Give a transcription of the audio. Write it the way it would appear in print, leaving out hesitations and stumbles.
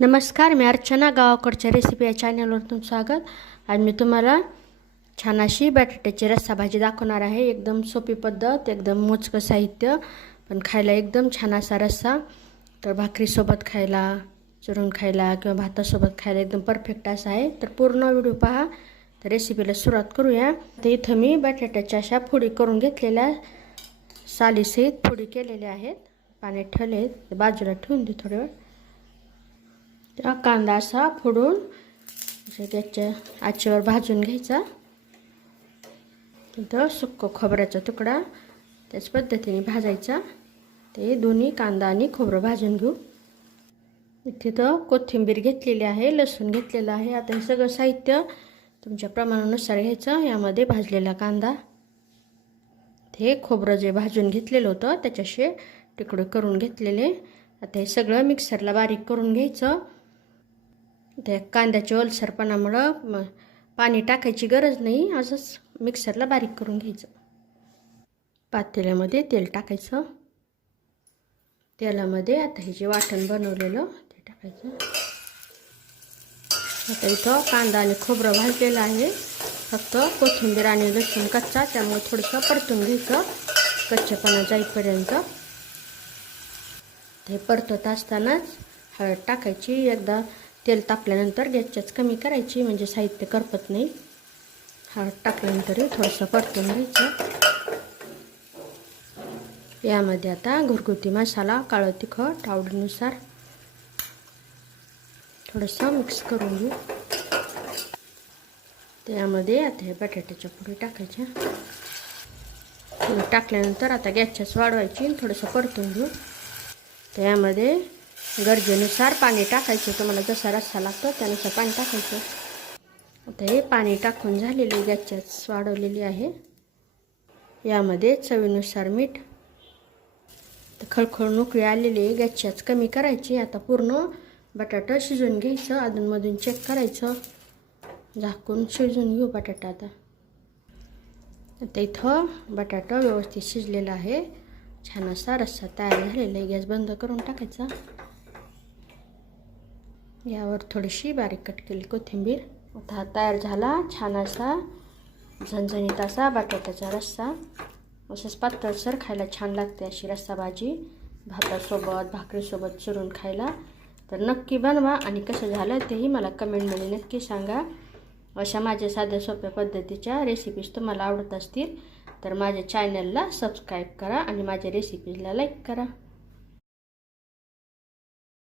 नमस्कार, मी अर्चना गावाकडच्या रेसिपी या चॅनलवर तुमचं स्वागत. आज मी तुम्हाला छान अशी बटाट्याची रस्सा भाजी दाखवणार आहे. एकदम सोपी पद्धत, एकदम मोजकं साहित्य, पण खायला एकदम छान असा रस्सा. तर भाकरीसोबत खायला, चुरून खायला किंवा भातासोबत खायला एकदम परफेक्ट असा आहे. तर पूर्ण व्हिडिओ पहा. तर रेसिपीला सुरुवात करूया. तर इथं मी बटाट्याच्या अशा फोडी करून घेतलेल्या, सालीसहित फोडी केलेल्या आहेत. पाण्यात ठेवले, बाजूला ठेवून दे थोडे वेळ. कांदा असा फोडून त्याच्या आचेवर भाजून घ्यायचा. इथं सुक्क खोबऱ्याचा तुकडा त्याच पद्धतीने भाजायचा. ते दोन्ही कांदा आणि खोबरं भाजून घेऊ. इथे तर कोथिंबीर घेतलेली आहे, लसूण घेतलेला आहे. आता हे सगळं साहित्य तुमच्या प्रमाणानुसार घ्यायचं. यामध्ये भाजलेला कांदा, ते खोबरं जे भाजून घेतलेलं होतं त्याच्याशी तुकडे करून घेतलेले. आता हे सगळं मिक्सरला बारीक करून घ्यायचं. त्या कांद्याच्या ओलसरपणामुळं पाणी टाकायची गरज नाही, असंच मिक्सरला बारीक करून घ्यायचं. पातेल्यामध्ये तेल टाकायचं. तेलामध्ये आता हे जे वाटण बनवलेलं ते टाकायचं. आता इथं कांदा आणि खोबरं भाजलेलं आहे. फक्त कोथिंबीर आणि लसूण कच्चा, त्यामुळे थोडंसं परतून घ्यायचं कच्चेपणा जाईपर्यंत. ते परतत असतानाच हळद टाकायची. एकदा तेल तापल्यानंतर गॅसच कमी करायची, म्हणजे साहित्य करपत नाही. हळद टाकल्यानंतर थोडंसं परतून घ्यायचं. यामध्ये आता घरगुती मसाला, काळं तिखट आवडीनुसार थोडंसं मिक्स करून घेऊ. त्यामध्ये आता हे बटाट्याच्या फोडी टाकायच्या. टाकल्यानंतर आता गॅसच वाढवायची, थोडंसं परतून घेऊ. त्यामध्ये गरजेनुसार पाणी टाकायचं. तुम्हाला जसा रस्सा लागतो त्यानुसार पाणी टाकायचं. आता हे पाणी टाकून झालेली गॅसच वाढवलेली आहे. यामध्ये चवीनुसार मीठ. तर खळखळून उकळी आलेली आहे, गॅसच कमी करायची. आता पूर्ण बटाटा शिजून घ्यायचं, अधूनमधून चेक करायचं. झाकून शिजून घेऊ बटाटा. आता इथं बटाटा व्यवस्थित शिजलेला आहे. छान असा रस्सा तयार झालेला आहे. गॅस बंद करून टाकायचा. यावर थोडीशी बारीक कट केली कोथिंबीर. आता हा तयार झाला छान असा झणझणीत असा बटाट्याचा रस्सा. असंच पातळसर खायला छान लागते अशी रस्सा भाजी, भातासोबत भाकरीसोबत चुरून खायला. तर नक्की बनवा आणि कसं झालं तेही मला कमेंटमध्ये नक्की सांगा. अशा माझ्या साध्या सोप्या पद्धतीच्या रेसिपीज तुम्हाला आवडत असतील तर माझ्या चॅनलला सबस्क्राईब करा आणि माझ्या रेसिपीजला लाईक करा.